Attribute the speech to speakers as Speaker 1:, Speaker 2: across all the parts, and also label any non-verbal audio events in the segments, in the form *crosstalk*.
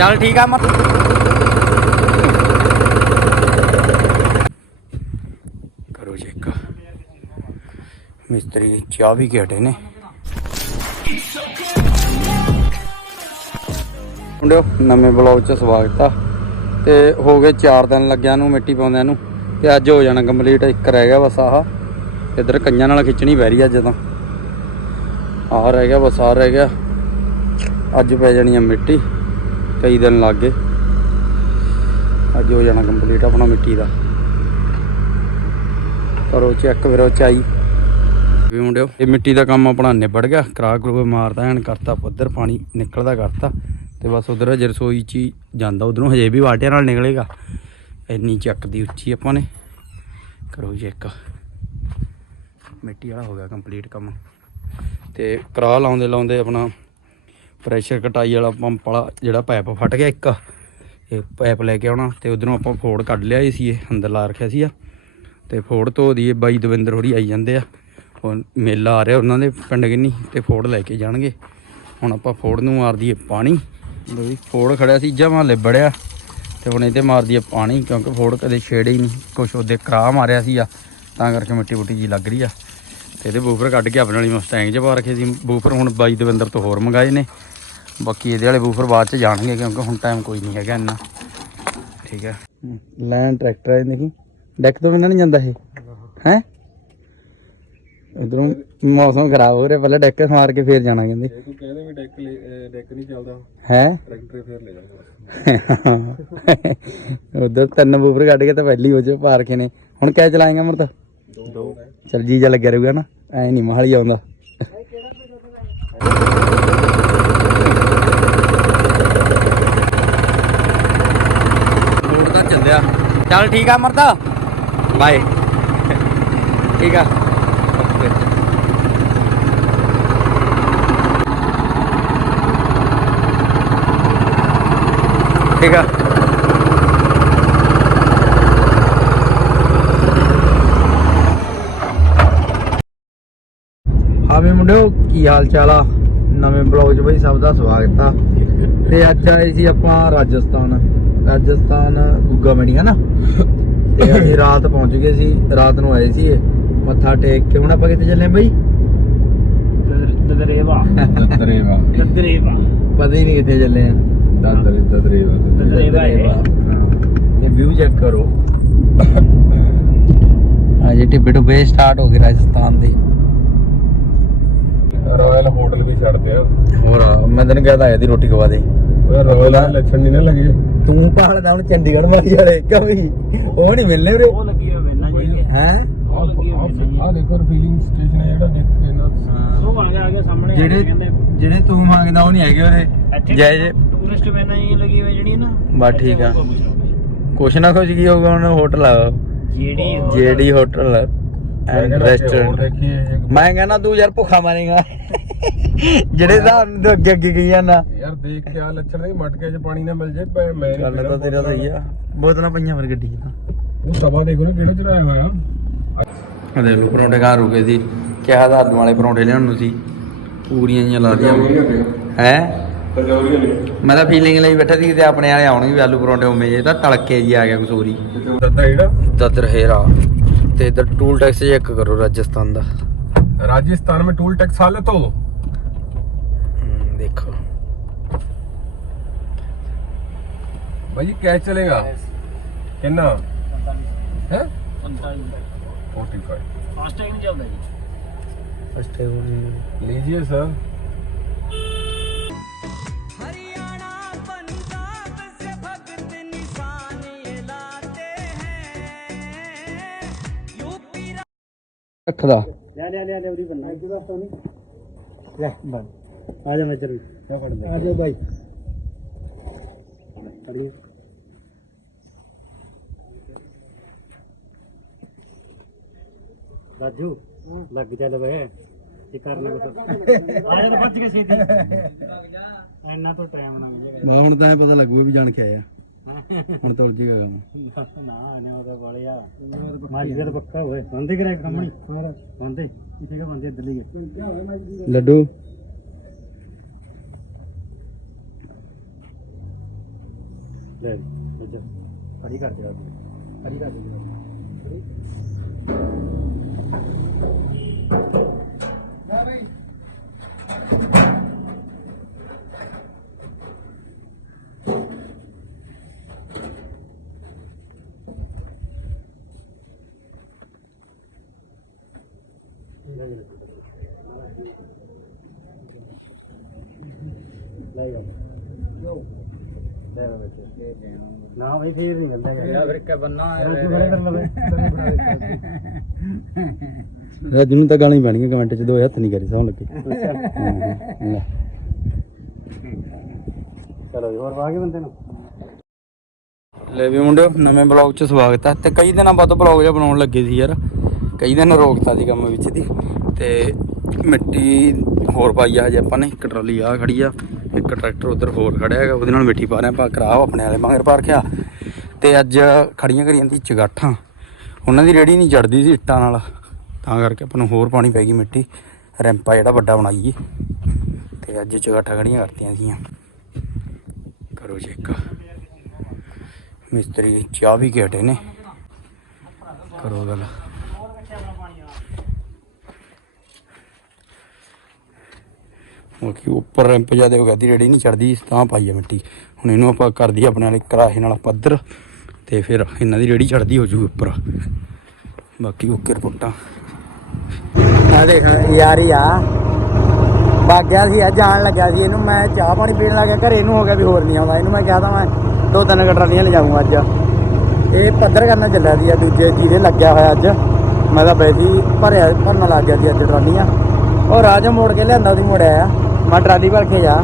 Speaker 1: ਚੱਲ ਠੀਕ ਆ ਮਰ ਕਰੋ ਚੈੱਕ। ਮਿਸਤਰੀ ਚਾਹ ਵੀ ਕੇ ਨੇ। ਮੁੰਡਿਓ, ਨਵੇਂ ਬਲੌਗ 'ਚ ਸਵਾਗਤ ਆ। ਤੇ ਹੋ ਗਏ 4 ਦਿਨ ਲੱਗਿਆ ਨੂੰ ਮਿੱਟੀ ਪਾਉਂਦਿਆਂ ਨੂੰ। ਤੇ ਅੱਜ ਹੋ ਜਾਣਾ ਕੰਪਲੀਟ ਇੱਕ ਰਹਿ ਗਿਆ ਬਸ ਆਹ। ਇਧਰ ਕੰਨਾਂ ਨਾਲ ਖਿੱਚਣੀ ਪੈ ਰਹੀ ਅੱਜ ਤਾਂ। ਆਹ ਰਹਿ ਗਿਆ, ਬਸ ਆਹ ਰਹਿ ਗਿਆ। ਅੱਜ ਪੈ ਜਾਣੀ ਆ ਮਿੱਟੀ। ਕਈ ਦਿਨ ਲੱਗ ਗਏ। ਅੱਜ ਹੋ ਜਾਣਾ ਕੰਪਲੀਟ ਆਪਣਾ ਮਿੱਟੀ ਦਾ। ਕਰੋ ਚੈੱਕ ਫਿਰ ਚਾਈ। ਵੀ ਮੁੰਡਿਓ, ਇਹ ਮਿੱਟੀ ਦਾ ਕੰਮ ਆਪਣਾ ਨਿਬੜ ਗਿਆ। ਕਰਾ ਕਰੂਏ ਮਾਰਦਾ, ਐਨ ਕਰਤਾ ਪੱਧਰ ਪਾਣੀ ਨਿਕਲਦਾ ਕਰਤਾ। ਤੇ ਬਸ ਉਧਰ ਹਜੇ ਰਸੋਈ ਚ ਹੀ ਜਾਂਦਾ। ਉਧਰੋਂ ਹਜੇ ਵੀ ਵਾਟਿਆਂ ਨਾਲ ਨਿਕਲੇਗਾ। ਇੰਨੀ ਚੱਕ ਦੀ ਉੱਚੀ ਆਪਾਂ ਨੇ। ਕਰੋ ਚੈੱਕ ਮਿੱਟੀ ਵਾਲਾ ਹੋ ਗਿਆ ਕੰਪਲੀਟ ਕੰਮ। ਤੇ ਕਰਾ ਲਾਉਂਦੇ ਲਾਉਂਦੇ ਆਪਣਾ ਪ੍ਰੈਸ਼ਰ ਕਟਾਈ ਵਾਲਾ ਪੰਪ ਵਾਲਾ ਜਿਹੜਾ ਪਾਈਪ ਫਟ ਗਿਆ ਇੱਕ। ਇਹ ਪਾਈਪ ਲੈ ਕੇ ਆਉਣਾ ਤੇ ਉਧਰੋਂ ਆਪਾਂ ਫੋੜ ਕੱਢ ਲਿਆ ਸੀ ਇਹ, ਅੰਦਰ ਲਾ ਰੱਖਿਆ ਸੀ ਆ ਤੇ ਫੋੜ ਧੋ ਦੀਏ ਬਾਈ ਦਵਿੰਦਰ ਹੋਰੀ ਆਈ ਜਾਂਦੇ ਆ। ਹੁਣ ਮੇਲਾ ਆ ਰਿਹਾ ਉਹਨਾਂ ਦੇ ਪਿੰਡ ਕਿੰਨੀ, ਤੇ ਫੋੜ ਲੈ ਕੇ ਜਾਣਗੇ। ਹੁਣ ਆਪਾਂ ਫੋੜ ਨੂੰ ਮਾਰ ਦਈਏ ਪਾਣੀ। ਲਓ ਫੋੜ ਖੜਿਆ ਸੀ ਜਮਾ ਲਿਬੜਿਆ ਤੇ ਹੁਣ ਇਹਦੇ ਤੇ ਮਾਰ ਦਈਏ ਪਾਣੀ, ਕਿਉਂਕਿ ਫੋੜ ਕਦੇ ਛੇੜੇ ਹੀ ਨਹੀਂ। ਕੁਛ ਉਹਦੇ ਕਰਾ ਮਾਰਿਆ ਸੀ ਆ ਤਾਂ ਕਰਕੇ ਮਿੱਟੀ ਮੁੱਟੀ ਜੀ ਲੱਗ ਰਹੀ ਆ। ਤੇ ਇਹਦੇ ਬੂਫਰ ਕੱਢ ਕੇ ਆਪਣੇ ਵਾਲੀ ਮਸਟੈਂਗ 'ਚ ਪਾ ਰੱਖੇ ਸੀ। ਬੂਫਰ ਹੁਣ ਬਾਈ ਦਵਿੰਦਰ ਤੋਂ ਹੋਰ ਮੰਗਾਏ ਨੇ। ਬਾਕੀ ਇਹਦੇ ਵਾਲੇ ਬੂਫਰ ਬਾਅਦ 'ਚ ਜਾਣਗੇ ਕਿਉਂਕਿ ਹੁਣ ਟਾਈਮ ਕੋਈ ਨਹੀਂ ਹੈਗਾ ਇੰਨਾ। ਠੀਕ ਹੈ ਲੈਂਡ ਟਰੈਕਟਰ ਹੈ ਦੇਖੀ ਡੈਕ ਤੋਂ ਬਿਨਾਂ ਨਹੀਂ ਜਾਂਦਾ ਇਹ? ਹੈ? ਇਧਰੋਂ ਮੌਸਮ ਖਰਾਬ ਹੋ ਰਿਹਾ। ਪਹਿਲਾਂ ਡੈਕ ਮਾਰ ਕੇ ਫੇਰ ਜਾਣਾ ਕਹਿੰਦੇ।
Speaker 2: ਤੂੰ ਕਹਿੰਦੇ ਵੀ ਡੈਕ ਡੈਕ ਨਹੀਂ ਚੱਲਦਾ।
Speaker 1: ਹੈ?
Speaker 2: ਟਰੈਕਟਰ ਫੇਰ ਲੈ ਜਾਵਾਂਗੇ *laughs*
Speaker 1: ਉਧਰ ਤਿੰਨ ਬੂਫਰ ਕੱਢ ਕੇ ਤਾਂ ਪਹਿਲੀ ਹੋ ਚ ਪਾ ਰੱਖੇ ਨੇ। ਹੁਣ ਕਿਆ ਚਲਾਏਗਾ ਮਰਦ
Speaker 2: ਦੋ।
Speaker 1: ਚਲ ਜੀ ਜਾ ਲੱਗਿਆ ਰਹੂਗਾ ਨਾ ਐ ਨਹੀਂ ਮਹਾਲੀ ਆਉਂਦਾ। ਰੋਡ ਤਾਂ ਚੱਲਿਆ। ਚੱਲ ਠੀਕ ਆ ਮਰਦਾ ਬਾਏ। ਠੀਕ ਆ। ਠੀਕ ਆ ਹਾਂ ਵੀ ਮੁੰਡਿਓ ਕੀ ਹਾਲ ਚਾਲ ਆ? ਨਵੇਂ ਬਲੌਗ 'ਚ ਬਈ ਸਭ ਦਾ ਸਵਾਗਤ ਆ। ਤੇ ਅੱਜ ਆਏ ਸੀ ਆਪਾਂ ਰਾਜਸਥਾਨ। ਰਾਜਸਥਾਨ ਗੁੱਗਾ ਮਣੀ ਹੈ ਨਾ ਤੇ *coughs* ਅਸੀਂ ਰਾਤ ਪਹੁੰਚ ਗਏ ਸੀ। ਰਾਤ ਨੂੰ ਆਏ ਸੀ ਇਹ। ਮੱਥਾ ਟੇਕ ਕੇ ਹੁਣ ਆਪਾਂ ਕਿੱਥੇ ਚੱਲੇ ਆਂ ਬਈ?
Speaker 3: ਦਦਰੇਵਾ।
Speaker 2: ਦਦਰੇਵਾ।
Speaker 3: ਦਦਰੇਵਾ।
Speaker 1: ਪਤਾ ਹੀ ਨਹੀਂ ਕਿੱਥੇ ਚੱਲੇ ਆ
Speaker 2: ਦਦਰ ਦਦਰੇਵਾ
Speaker 3: ਦਦਰੇਵਾ
Speaker 1: ਇਹ ਵਿਊ ਚੈੱਕ ਕਰੋ। *coughs* ਆ ਜੇ ਟਿੱਬੇ ਟੁੱਬੇ ਸਟਾਰਟ ਹੋ ਗਏ ਰਾਜਸਥਾਨ ਦੇ।
Speaker 2: ਰਾਇਲ ਹੋਟਲ ਵੀ ਛੱਡਦੇ ਆ।
Speaker 1: ਹੋਰ ਮੈਂ ਤੈਨੂੰ ਕਹਦਾ ਆਇਆ ਦੀ ਰੋਟੀ ਖਵਾ ਦੇ।
Speaker 2: ਉਹ ਰਾਇਲ ਦੇ ਲੱਛਣ ਨਹੀਂ ਨਾ ਲੱਗੇ।
Speaker 1: ਤੂੰ ਭਾਲਦਾ ਹੁਣ ਚੰਡੀਗੜ੍ਹ ਮਾਰੀ ਵਾਲੇ ਕਵੀ ਉਹ ਨਹੀਂ ਮਿਲਨੇ ਵੀਰੇ
Speaker 3: ਉਹ ਲੱਗੀ ਹੋਵੇ ਨਾ ਜੀ।
Speaker 1: ਹੈ?
Speaker 2: ਆ ਦੇਖੋ ਫੀਲਿੰਗ ਸਟੇਸ਼ਨ ਹੈ ਜਿਹੜਾ ਦੇਖ ਇਹਨਾਂ
Speaker 3: ਉਹ ਆ ਗਿਆ ਆ ਗਿਆ ਸਾਹਮਣੇ ਆ ਗਿਆ,
Speaker 1: ਜਿਹੜੇ
Speaker 3: ਕਹਿੰਦੇ
Speaker 1: ਜਿਹੜੇ ਤੂੰ ਮੰਗਦਾ ਉਹ ਨਹੀਂ ਹੈਗੇ ਉਹਦੇ
Speaker 3: ਇੱਥੇ
Speaker 1: ਜੈ ਜੈ
Speaker 3: ਟੂਰਿਸਟ ਵੈਨਾਂ ਹੀ ਲੱਗੀ ਹੋਈ ਜਿਹੜੀ ਨਾ।
Speaker 1: ਬਸ ਠੀਕ ਆ।
Speaker 3: ਕੁਛ ਨਾ ਕੁਛ।
Speaker 1: ਕੁਛ ਨਾ ਕੁਛ ਕੀ ਹੋਊਗਾ ਹੁਣ ਹੋਟਲ ਆ।
Speaker 3: ਜਿਹੜੀ
Speaker 1: ਹੋਟਲ ਐਂਡ ਰੈਸਟੋਰੈਂਟ
Speaker 2: ਦੇਖੀਏ
Speaker 1: ਮੈਂ ਕਹਿੰਦਾ ਤੂੰ ਯਾਰ ਭੁੱਖਾ ਮਾਰੇਗਾ। ਜਿਹੜੇ ਹਿਸਾਬ ਨਾਲ ਤੂੰ ਅੱਗੇ ਅੱਗੇ ਗਈ ਜਾਂਦਾ
Speaker 2: ਯਾਰ ਦੇਖ ਕੇ ਆ ਲੱਛਣ ਨਹੀਂ ਮਟਕੇ 'ਚ ਪਾਣੀ ਨਾ ਮਿਲ ਜੇ ਭੈਣ ਮੈਂ ਨੀ
Speaker 1: ਗੱਲ ਤਾਂ ਤੇਰਾ ਸਹੀ ਆ। ਬੋਤਲਾਂ ਪਈਆਂ ਫਿਰ ਗੱਡੀ 'ਚ ਤਾਂ।
Speaker 2: ਉਹ ਸਭਾ ਦੇਖੋ ਨਾ ਕਿਹੜਾ ਚੜਾਇਆ ਹੋਇਆ।
Speaker 1: ਆ ਦੇਖ ਲਓ ਪਰੌਂਠੇ ਘਰ ਰੁਕੇ ਸੀ। ਕਿਹਾ ਦਾ ਆਲੂ ਵਾਲੇ ਪਰੌਂਠੇ ਲਿਆਉਣ ਨੂੰ ਸੀ। ਪੂਰੀਆਂ ਜੀਆਂ ਲਾ ਦੀਆਂ ਹੈ?
Speaker 2: ਤਜੌਰੀਆਂ ਨੇ।
Speaker 1: ਮੈਂ ਤਾਂ ਫੀਲਿੰਗ ਲਈ ਬੈਠਾ ਸੀ ਕਿ ਆਪਣੇ ਵਾਲੇ ਆਉਣਗੇ ਵੀ ਆਲੂ ਪਰੌਂਠੇ ਉਵੇਂ ਜੇ ਤਾਂ ਤੜਕੇ ਜੀ ਆ ਗਿਆ ਕਸੂਰੀ।
Speaker 2: ਦੱਦਾ ਜਿਹੜਾ?
Speaker 1: ਦਦਰ ਹੇਰਾ तो इधर टूल टैक्स चेक करो राजस्थान का
Speaker 2: राजस्थान में टूल टैक्स हालत हो
Speaker 1: देखो
Speaker 2: भाई कैश चलेगा कितना है 45
Speaker 3: फास्ट टैग नहीं चलता जी
Speaker 1: फास्ट टैग
Speaker 2: लीजिए सर
Speaker 1: ਰੱਖਦਾ।
Speaker 3: ਲੈ ਲੈ ਲੈ ਲੈ ਉਹਦੀ ਬੰਨਾ ਲੈ ਬਣ ਆ ਜਾ ਮੇਜਰ ਆ ਜਾ ਬਾਈ। ਰਾਜੂ ਲੱਗ ਚੱਲ ਵੇ। ਇਹ ਕਰਨੇ ਕੋ ਆ ਜਾ ਭੱਜ ਕੇ ਸੀਧੀ *laughs* ਇੰਨਾ ਤੋਂ ਟਾਈਮ ਨਾ ਮਿਲੇਗਾ
Speaker 1: ਮੈਂ ਹੁਣ ਤਾਂ ਇਹ ਪਤਾ ਲੱਗੂਗਾ ਵੀ ਜਾਣ ਕੇ ਆਇਆ। ਹੁਣ ਤਾਂ ਉਲਝ ਗਿਆ ਕੰਮ
Speaker 3: ਨਾ ਇਹਨੇ ਉਹਦਾ ਬੜਿਆ ਮਾਰੀ ਫਿਰ ਪੱਕਾ ਹੋਏ ਹੁੰਦੇ ਕਰੇ ਕੰਮਣੀ ਹੁੰਦੇ ਇਸੇ ਕਾ ਬੰਦੇ ਦਿੱਲੀ ਗਏ
Speaker 1: ਲੱਡੂ।
Speaker 3: ਲੈ ਇੱਧਰ। ਖੜੀ ਕਰ ਦੇ ਖੜੀ ਕਰ ਦੇ ਨਾ ਬਈ ਫੇਰ ਨਹੀਂ ਮਿਲਦਾ ਯਾਰ
Speaker 2: ਫਿਰ ਕਿ ਬੰਨਾ
Speaker 3: ਰੋਟੀ ਬੜੇ ਕਰ ਲਵੇ
Speaker 1: ਰਾਜੂ ਨੂੰ ਤਾਂ ਗਾਲਾਂ ਹੀ ਪੈਣਗੀਆਂ ਕਮੈਂਟ 'ਚ ਦੋ ਹੱਥ ਨਹੀਂ ਕਰੀ ਸੌਣ ਲੱਗੇ। ਲੈ।
Speaker 3: ਚਲੋ ਜੀ, ਹੋਰ ਵਾਗੇ ਬੰਦੇ ਨੂੰ।
Speaker 1: ਲੈ ਵੀ ਮੁੰਡਿਓ ਨਵੇਂ ਬਲੌਗ 'ਚ ਸਵਾਗਤ ਹੈ ਤੇ ਕਈ ਦਿਨਾਂ ਬਾਅਦ ਬਲੌਗ ਜਿਹਾ ਬਣਾਉਣ ਲੱਗੇ ਸੀ ਯਾਰ। ਕਈ ਦਿਨ ਰੋਕਤਾ ਸੀ ਕੰਮ ਵਿੱਚ ਦੀ ਤੇ ਮਿੱਟੀ ਹੋਰ ਪਾਈ ਆ ਹਜੇ ਆਪਾਂ ਨੇ, ਇੱਕ ਟਰਾਲੀ ਆ ਖੜੀ ਆ, ਇੱਕ ਟਰੈਕਟਰ ਉਧਰ ਹੋਰ ਖੜਿਆ ਹੈਗਾ, ਉਹਦੇ ਨਾਲ ਮਿੱਟੀ ਪਾ ਰਹੇ ਆਪਾਂ ਕਰਾਓ ਆਪਣੇ ਵਾਲੇ ਮਗਰ ਪਾ ਰੱਖਿਆ ਤੇ ਅੱਜ ਖੜੀਆਂ ਕਰੀਆਂ ਦੀ ਚਗਾਠਾਂ, ਉਹਨਾਂ ਦੀ ਰੇੜੀ ਨਹੀਂ ਜੜਦੀ ਸੀ ਇੱਟਾਂ ਨਾਲ। ਤਾਂ ਕਰਕੇ ਆਪਾਂ ਨੂੰ ਹੋਰ ਪਾਣੀ ਪੈ ਗਈ ਮਿੱਟੀ, ਰੈਂਪਾ ਜਿਹੜਾ ਵੱਡਾ ਬਣਾਈਏ। ਤੇ ਅੱਜ ਚਗਾਠਾਂ ਖੜੀਆਂ ਕਰਤੀਆਂ ਸੀਆਂ ਕਰੋ ਚੈੱਕ। ਮਿਸਤਰੀ ਚਾਹ ਵੀ ਕੇ ਨੇ। ਕਰੋ ਗੱਲ। ਬਾਕੀ ਉੱਪਰ ਰੈਂਪ ਜ਼ਿਆਦਾ ਹੋ ਰੇੜੀ ਨਹੀਂ ਚੜਦੀ, ਤਾਂ ਪਾਈ ਆ ਮਿੱਟੀ। ਹੁਣ ਇਹਨੂੰ ਆਪਾਂ ਕਰ ਦਈਏ ਆਪਣੇ ਵਾਲੇ ਕਰਾਹੇ ਨਾਲ ਪੱਧਰ ਤੇ ਫਿਰ ਇਹਨਾਂ ਦੀ ਰੇੜੀ ਚੜਦੀ ਹੋ ਜੂਗੀ ਉੱਪਰ। ਬਾਕੀ ਓਕੇ ਰਿਪੋਰਟਾਂ।
Speaker 4: ਆ ਦੇਖ, ਯਾਰ ਹੀ ਆ। ਵਗ ਸੀ ਆ ਜਾਣ ਲੱਗਿਆ ਸੀ ਇਹਨੂੰ। ਮੈਂ ਚਾਹ ਪਾਣੀ ਪੀਣ ਲੱਗਾ ਘਰੇ ਇਹਨੂੰ ਹੋ ਗਿਆ ਵੀ ਹੋਰ ਨਹੀਂ ਆਉਂਦਾ। ਇਹਨੂੰ ਮੈਂ ਕਿਹਾ ਤਾਂ ਮੈਂ ਦੋ ਤਿੰਨ ਕਟਰਾਲੀਆਂ ਲੈ ਜਾਊਂਗਾ ਅੱਜ। ਇਹ ਪੱਧਰ ਕਰਨਾ ਚੱਲਿਆ ਸੀ ਆ ਦੂਜੇ ਜੀਰੇ ਲੱਗਿਆ ਹੋਇਆ ਅੱਜ। ਮੈਂ ਤਾਂ ਵੈਸੇ ਹੀ ਭਰਿਆ, ਭਰਨ ਲੱਗ ਗਿਆ ਸੀ ਅੱਜ ਟਰਾਲੀਆਂ। ਉਹ ਰਾਜ ਮੋੜ ਕੇ ਲਿਆਂਦਾ ਉਹਦੀ ਮੋੜਿਆ ਆ। ਮੈਂ ਟਰਾਲੀ ਭਰ ਕੇ ਜਾ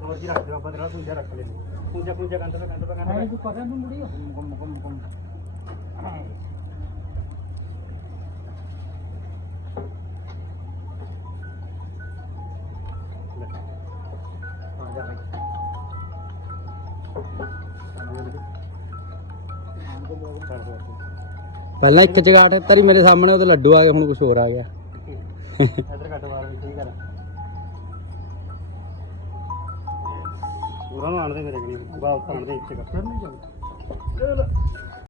Speaker 3: ਹੋਰ ਕੀ ਰੱਖ ਦੇ ਆਪਾਂ ਤੇਰਾ ਪੁੰਜਾ ਰੱਖ ਲੈ ਪੁੰਜਾ ਪੁੰਜਾ ਕੰਟ ਦਾ ਕੰਟ ਦਾ ਕੰਟ ਦਾ ਪਤਾ ਨੂੰ ਮੁੜੀ ਕੁੰਮ ਕੁੰਮ ਕੁੰਮ
Speaker 4: ਪਹਿਲਾਂ ਇੱਕ ਜਗਾਟ ਤੇਰੀ ਮੇਰੇ ਸਾਹਮਣੇ ਉਹਦੇ ਲੱਡੂ ਆ ਗਏ ਹੁਣ ਕੁਝ ਹੋਰ ਆ ਗਿਆ।
Speaker 3: ਇਧਰ ਕੱਟ ਵਾਰ ਵੀ ਠੀਕ ਕਰ ਉਹਨਾਂ ਨੂੰ ਆਣ ਦੇ ਮੇਰੇ ਕੋਲ ਬਾਲ ਪਾਣ ਦੇ ਇੱਥੇ ਕਰ ਨਹੀਂ ਜਾਂਦਾ